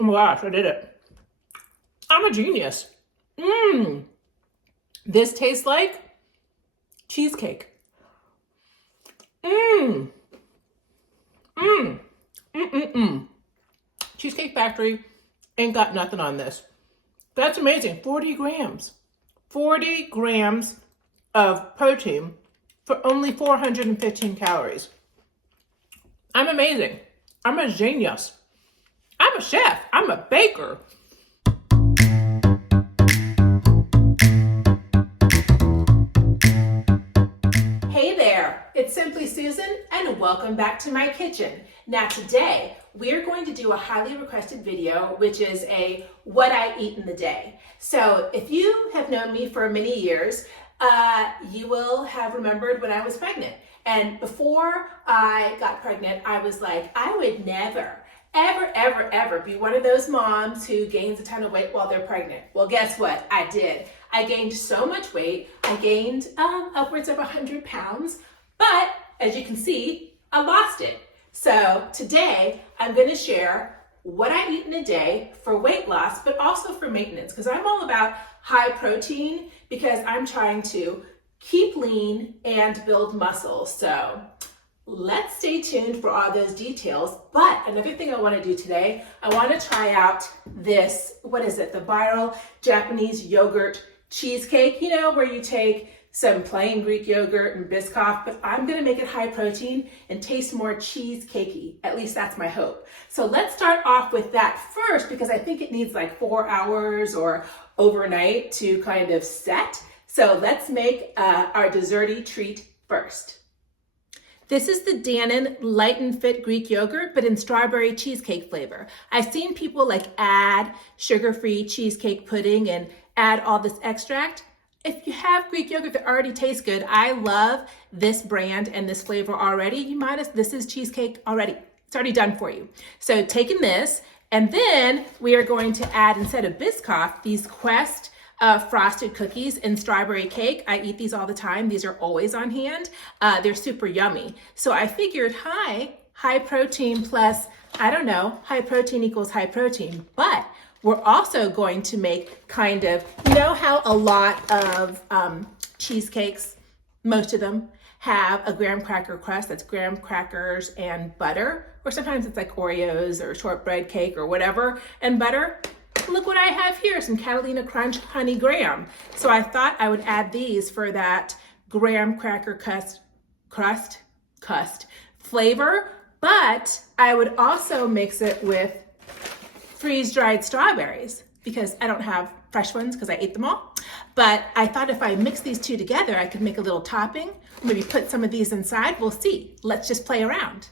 Oh my gosh, I did it. I'm a genius. This tastes like cheesecake. Cheesecake Factory ain't got nothing on this. That's amazing. 40 grams. 40 grams of protein for only 415 calories. I'm amazing. I'm a genius. I'm a chef. I'm a baker. Hey there, it's Simply Susan and welcome back to my kitchen. Now today, we're going to do a highly requested video, which is a what I eat in the day. So if you have known me for many years, you will have remembered when I was pregnant. And before I got pregnant, I was like, I would never, ever be one of those moms who gains a ton of weight while they're pregnant. Well, guess what? I did. I gained so much weight. I gained upwards of 100 pounds, but as you can see, I lost it. So today I'm going to share what I eat in a day for weight loss, but also for maintenance, because I'm all about high protein because I'm trying to keep lean and build muscle. So let's stay tuned for all those details. But another thing I want to do today, I want to try out this, what is it? The viral Japanese yogurt cheesecake, you know, where you take some plain Greek yogurt and Biscoff, but I'm going to make it high protein and taste more cheesecakey. At least that's my hope. So let's start off with that first, because I think it needs like 4 hours or overnight to kind of set. So let's make our desserty treat first. This is the Dannon Light and Fit Greek yogurt, but in strawberry cheesecake flavor. I've seen people like add sugar-free cheesecake pudding and add all this extract. If you have Greek yogurt that already tastes good, I love this brand and this flavor already. This is cheesecake already. It's already done for you. So taking this, and then we are going to add, instead of Biscoff, these Quest frosted cookies and strawberry cake. I eat these all the time. These are always on hand. They're super yummy. So I figured high protein plus, I don't know, high protein equals high protein, but we're also going to make kind of, you know how a lot of cheesecakes, most of them have a graham cracker crust, that's graham crackers and butter, or sometimes it's like Oreos or shortbread cake or whatever, and butter. Look what I have here, some Catalina Crunch Honey Graham. So I thought I would add these for that graham cracker crust flavor, but I would also mix it with freeze-dried strawberries because I don't have fresh ones because I ate them all. But I thought if I mix these two together, I could make a little topping, maybe put some of these inside. We'll see. Let's just play around.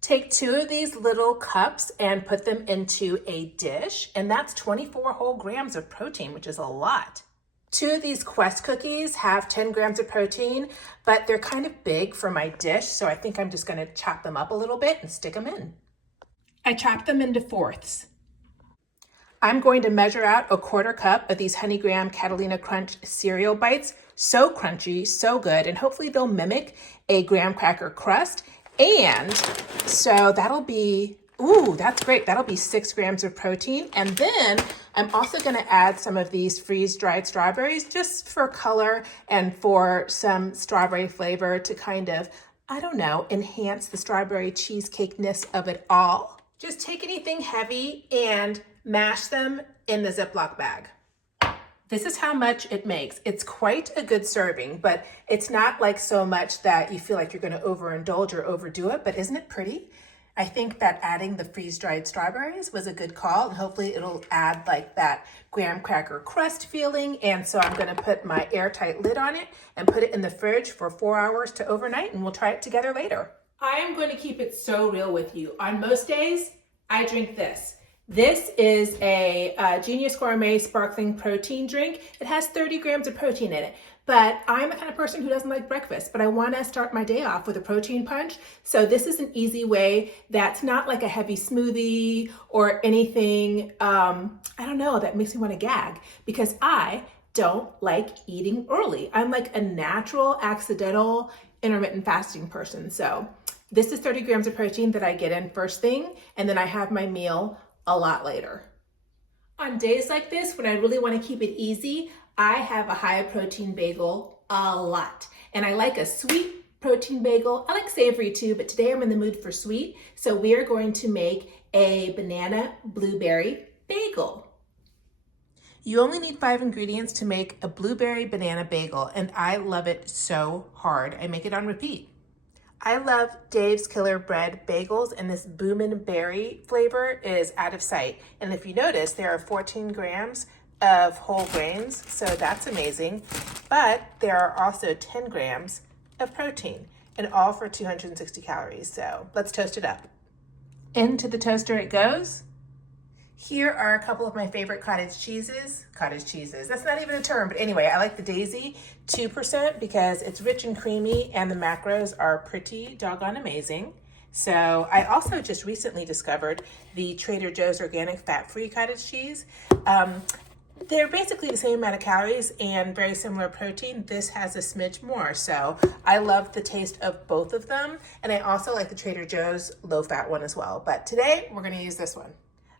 Take 2 of these little cups and put them into a dish, and that's 24 whole grams of protein, which is a lot. 2 of these Quest cookies have 10 grams of protein, but they're kind of big for my dish, so I think I'm just going to chop them up a little bit and stick them in. I chopped them into fourths. I'm going to measure out a 1/4 cup of these Honey Graham Catalina Crunch cereal bites. So crunchy, so good, and hopefully they'll mimic a graham cracker crust. And so that'll be, ooh, that's great. That'll be 6 grams of protein. And then I'm also going to add some of these freeze-dried strawberries just for color and for some strawberry flavor to kind of, I don't know, enhance the strawberry cheesecake-ness of it all. Just take anything heavy and mash them in the Ziploc bag. This is how much it makes. It's quite a good serving, but it's not like so much that you feel like you're going to overindulge or overdo it, but isn't it pretty? I think that adding the freeze-dried strawberries was a good call, and hopefully it'll add like that graham cracker crust feeling. And so I'm going to put my airtight lid on it and put it in the fridge for 4 hours to overnight, and we'll try it together later. I am going to keep it so real with you. On most days, I drink this. This is a Genius Gourmet sparkling protein drink. It has 30 grams of protein in it, but I'm the kind of person who doesn't like breakfast, but I want to start my day off with a protein punch. So this is an easy way that's not like a heavy smoothie or anything, I don't know, that makes me want to gag, because I don't like eating early. I'm like a natural, accidental, intermittent fasting person. So this is 30 grams of protein that I get in first thing, and then I have my meal a lot later. On days like this, when I really want to keep it easy, I have a high protein bagel a lot. And I like a sweet protein bagel. I like savory too, but today I'm in the mood for sweet. So we are going to make a banana blueberry bagel. You only need 5 ingredients to make a blueberry banana bagel, and I love it so hard. I make it on repeat. I love Dave's Killer Bread bagels, and this Boomin' Berry flavor is out of sight. And if you notice, there are 14 grams of whole grains, so that's amazing. But there are also 10 grams of protein, and all for 260 calories. So let's toast it up. Into the toaster it goes. Here are a couple of my favorite cottage cheeses. Cottage cheeses, that's not even a term, but anyway, I like the Daisy 2% because it's rich and creamy and the macros are pretty doggone amazing. So I also just recently discovered the Trader Joe's organic fat-free cottage cheese. They're basically the same amount of calories and very similar protein. This has a smidge more. So I love the taste of both of them. And I also like the Trader Joe's low-fat one as well. But today we're gonna use this one.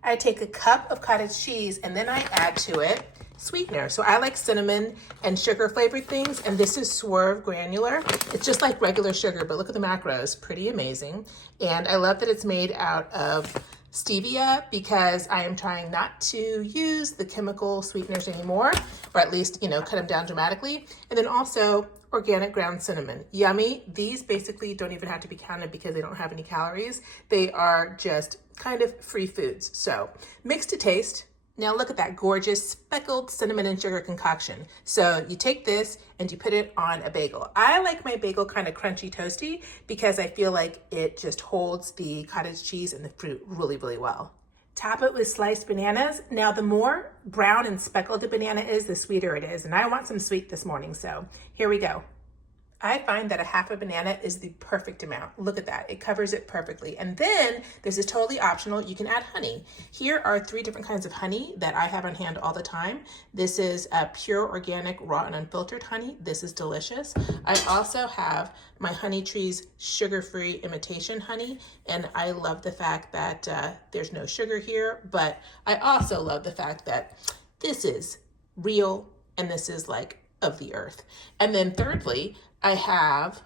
I take a cup of cottage cheese and then I add to it sweetener. So I like cinnamon and sugar flavored things, and this is Swerve granular. It's just like regular sugar, but look at the macros, pretty amazing. And I love that it's made out of stevia because I am trying not to use the chemical sweeteners anymore, or at least, cut them down dramatically. And then also organic ground cinnamon. Yummy. These basically don't even have to be counted because they don't have any calories. They are just kind of free foods. So mix to taste. Now look at that gorgeous speckled cinnamon and sugar concoction. So you take this and you put it on a bagel. I like my bagel kind of crunchy toasty because I feel like it just holds the cottage cheese and the fruit really, really well. Top it with sliced bananas. Now the more brown and speckled the banana is, the sweeter it is. And I want some sweet this morning, so here we go. I find that a half a banana is the perfect amount. Look at that, it covers it perfectly. And then this is totally optional, you can add honey. Here are 3 different kinds of honey that I have on hand all the time. This is pure organic, raw and unfiltered honey. This is delicious. I also have my Honey Tree's sugar-free imitation honey, and I love the fact that there's no sugar here, but I also love the fact that this is real and this is like of the earth. And then thirdly, I have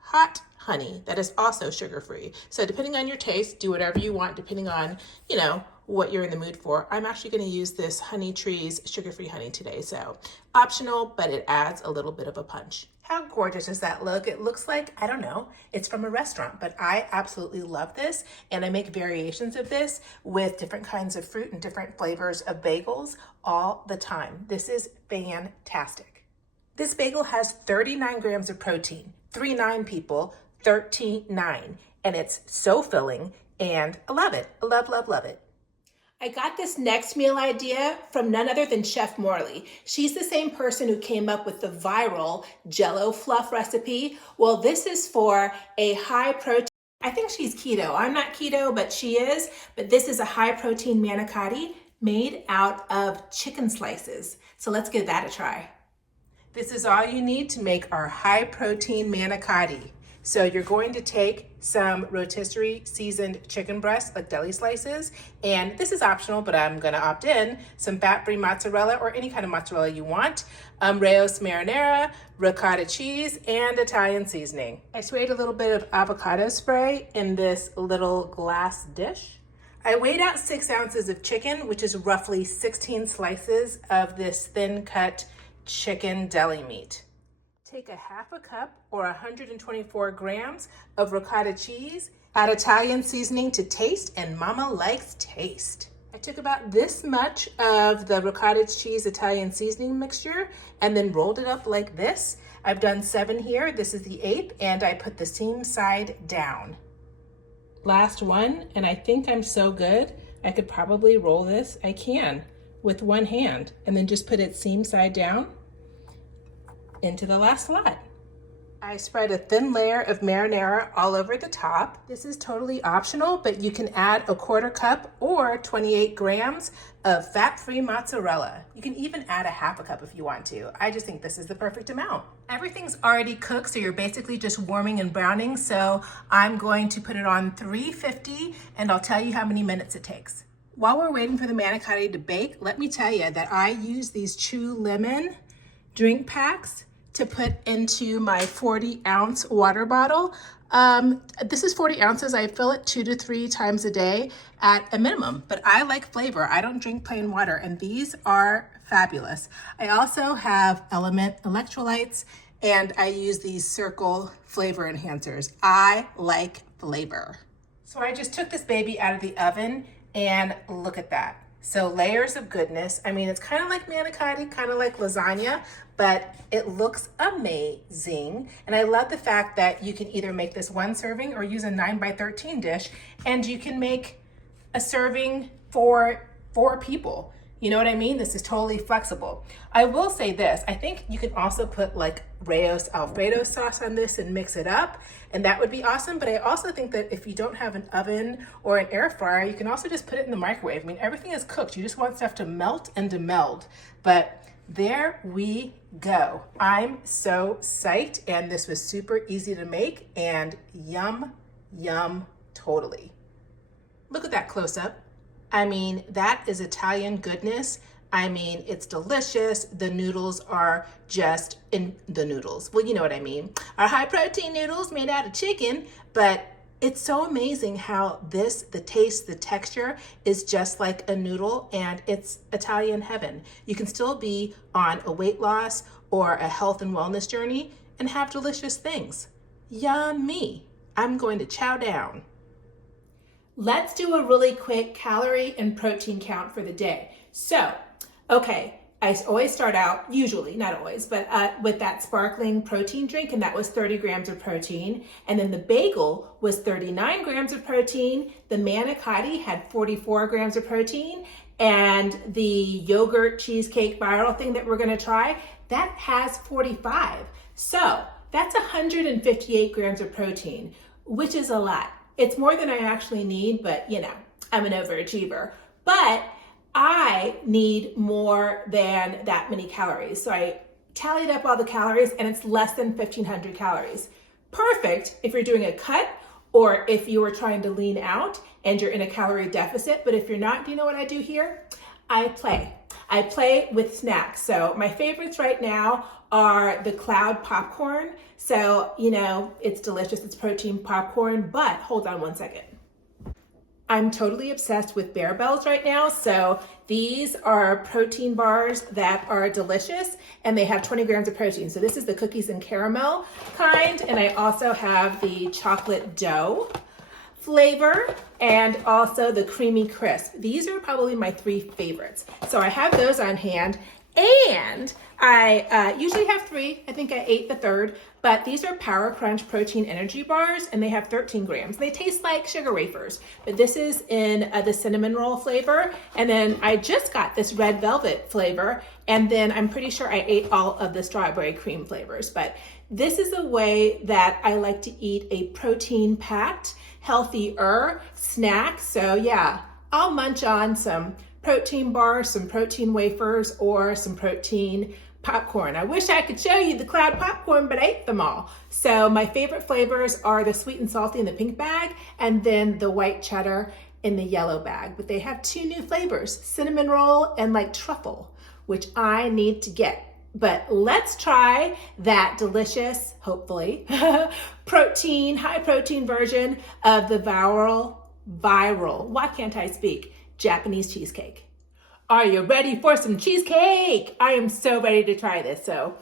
hot honey that is also sugar-free. So depending on your taste, do whatever you want depending on, what you're in the mood for. I'm actually going to use this Honey Tree's sugar-free honey today. So optional, but it adds a little bit of a punch. How gorgeous does that look? It looks like, I don't know, it's from a restaurant, but I absolutely love this. And I make variations of this with different kinds of fruit and different flavors of bagels all the time. This is fantastic. This bagel has 39 grams of protein, 39 people, 13.9, and it's so filling, and I love it. I love, love, love it. I got this next meal idea from none other than Chef Morley. She's the same person who came up with the viral Jell-O fluff recipe. Well, this is for a high protein, I think she's keto. I'm not keto, but she is. But this is a high protein manicotti made out of chicken slices. So let's give that a try. This is all you need to make our high protein manicotti. So you're going to take some rotisserie seasoned chicken breast, like deli slices, and this is optional, but I'm gonna opt in, some fat-free mozzarella or any kind of mozzarella you want, Raos marinara, ricotta cheese, and Italian seasoning. I sprayed a little bit of avocado spray in this little glass dish. I weighed out 6 ounces of chicken, which is roughly 16 slices of this thin cut chicken deli meat. Take a half a cup or 124 grams of ricotta cheese, add Italian seasoning to taste, and mama likes taste. I took about this much of the ricotta cheese Italian seasoning mixture and then rolled it up like this. I've done 7 here, this is the 8th, and I put the seam side down. Last one, and I think I'm so good, I could probably roll this, I can, with one hand, and then just put it seam side down into the last lot. I spread a thin layer of marinara all over the top. This is totally optional, but you can add a 1/4 cup or 28 grams of fat-free mozzarella. You can even add a half a cup if you want to. I just think this is the perfect amount. Everything's already cooked, so you're basically just warming and browning. So I'm going to put it on 350 and I'll tell you how many minutes it takes. While we're waiting for the manicotti to bake, let me tell you that I use these Chew Lemon drink packs to put into my 40-ounce water bottle. This is 40 ounces. I fill it 2 to 3 times a day at a minimum, but I like flavor. I don't drink plain water, and these are fabulous. I also have Element electrolytes, and I use these Circle flavor enhancers. I like flavor. So I just took this baby out of the oven, and look at that. So layers of goodness. I mean, it's kind of like manicotti, kind of like lasagna, but it looks amazing. And I love the fact that you can either make this one serving or use a 9x13 dish, and you can make a serving for 4 people. You know what I mean? This is totally flexible. I will say this, I think you can also put like Rayo's Alfredo sauce on this and mix it up, and that would be awesome. But I also think that if you don't have an oven or an air fryer, you can also just put it in the microwave. I mean, everything is cooked. You just want stuff to melt and to meld. But there we go. I'm so psyched, and this was super easy to make, and yum, yum, totally. Look at that close up. I mean, that is Italian goodness. I mean, it's delicious. The noodles are just in the noodles. Well, you know what I mean. Our high protein noodles made out of chicken, but it's so amazing how the taste, the texture is just like a noodle, and it's Italian heaven. You can still be on a weight loss or a health and wellness journey and have delicious things. Yummy. I'm going to chow down. Let's do a really quick calorie and protein count for the day. So, okay, I always start out, usually, not always, but with that sparkling protein drink, and that was 30 grams of protein. And then the bagel was 39 grams of protein. The manicotti had 44 grams of protein. And the yogurt cheesecake viral thing that we're gonna try, that has 45. So that's 158 grams of protein, which is a lot. It's more than I actually need, but you know, I'm an overachiever. But I need more than that many calories. So I tallied up all the calories, and it's less than 1,500 calories. Perfect if you're doing a cut or if you are trying to lean out and you're in a calorie deficit. But if you're not, do you know what I do here? I play with snacks. So my favorites right now are the cloud popcorn. So, you know, it's delicious, it's protein popcorn, but hold on one second. I'm totally obsessed with Bear Bells right now. So these are protein bars that are delicious, and they have 20 grams of protein. So this is the cookies and caramel kind. And I also have the chocolate dough flavor and also the creamy crisp. These are probably my 3 favorites. So I have those on hand, and I usually have 3. I think I ate the 3rd, but these are Power Crunch protein energy bars, and they have 13 grams. They taste like sugar wafers, but this is in the cinnamon roll flavor. And then I just got this red velvet flavor, and then I'm pretty sure I ate all of the strawberry cream flavors. But this is the way that I like to eat a protein-packed, healthier snack. So yeah, I'll munch on some protein bars, some protein wafers, or some protein popcorn. I wish I could show you the cloud popcorn, but I ate them all. So my favorite flavors are the sweet and salty in the pink bag, and then the white cheddar in the yellow bag. But they have 2 new flavors, cinnamon roll and like truffle, which I need to get. But let's try that delicious, hopefully, protein, high protein version of the viral, why can't I speak, Japanese cheesecake. Are you ready for some cheesecake? I am so ready to try this. So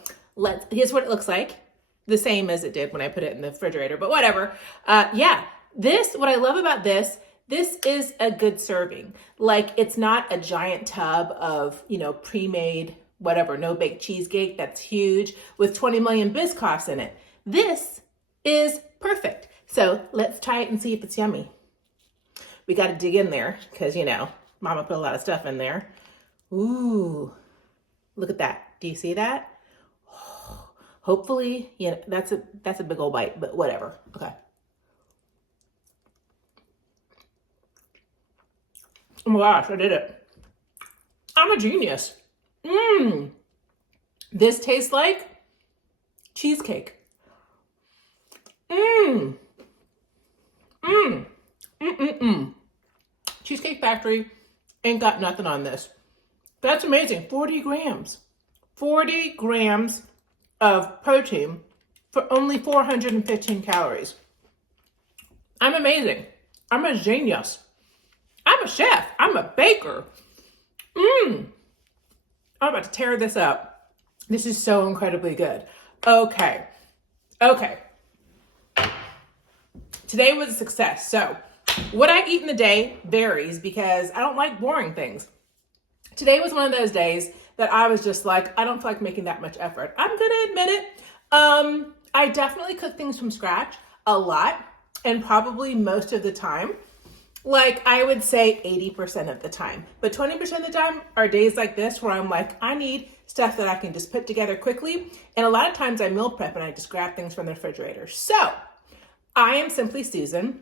here's what it looks like. The same as it did when I put it in the refrigerator, but whatever. Yeah, what I love about this is a good serving. Like, it's not a giant tub of, you know, pre-made, whatever, no-bake cheesecake that's huge with 20 million Biscoffs in it. This is perfect. So let's try it and see if it's yummy. We got to dig in there because, you know, Mama put a lot of stuff in there. Ooh, look at that. Do you see that? Oh, hopefully, you know, that's a big old bite, but whatever. Okay. Oh my gosh, I did it. I'm a genius. This tastes like cheesecake. Cheesecake Factory Ain't got nothing on this. That's amazing. 40 grams. 40 grams of protein for only 415 calories. I'm amazing. I'm a genius. I'm a chef. I'm a baker. I'm about to tear this up. This is so incredibly good. Okay. Today was a success. So what I eat in the day varies because I don't like boring things. Today was one of those days that I was just like, I don't feel like making that much effort. I'm going to admit it. I definitely cook things from scratch a lot and probably most of the time. Like I would say 80% of the time, but 20% of the time are days like this where I'm like, I need stuff that I can just put together quickly. And a lot of times I meal prep and I just grab things from the refrigerator. So I am Simply Susan.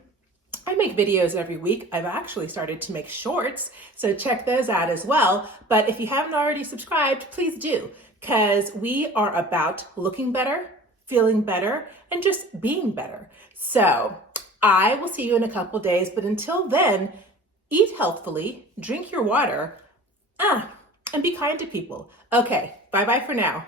I make videos every week. I've actually started to make shorts, so check those out as well. But if you haven't already subscribed, please do, because we are about looking better, feeling better, and just being better. So I will see you in a couple days, but until then, eat healthfully, drink your water, and be kind to people. Okay, bye-bye for now.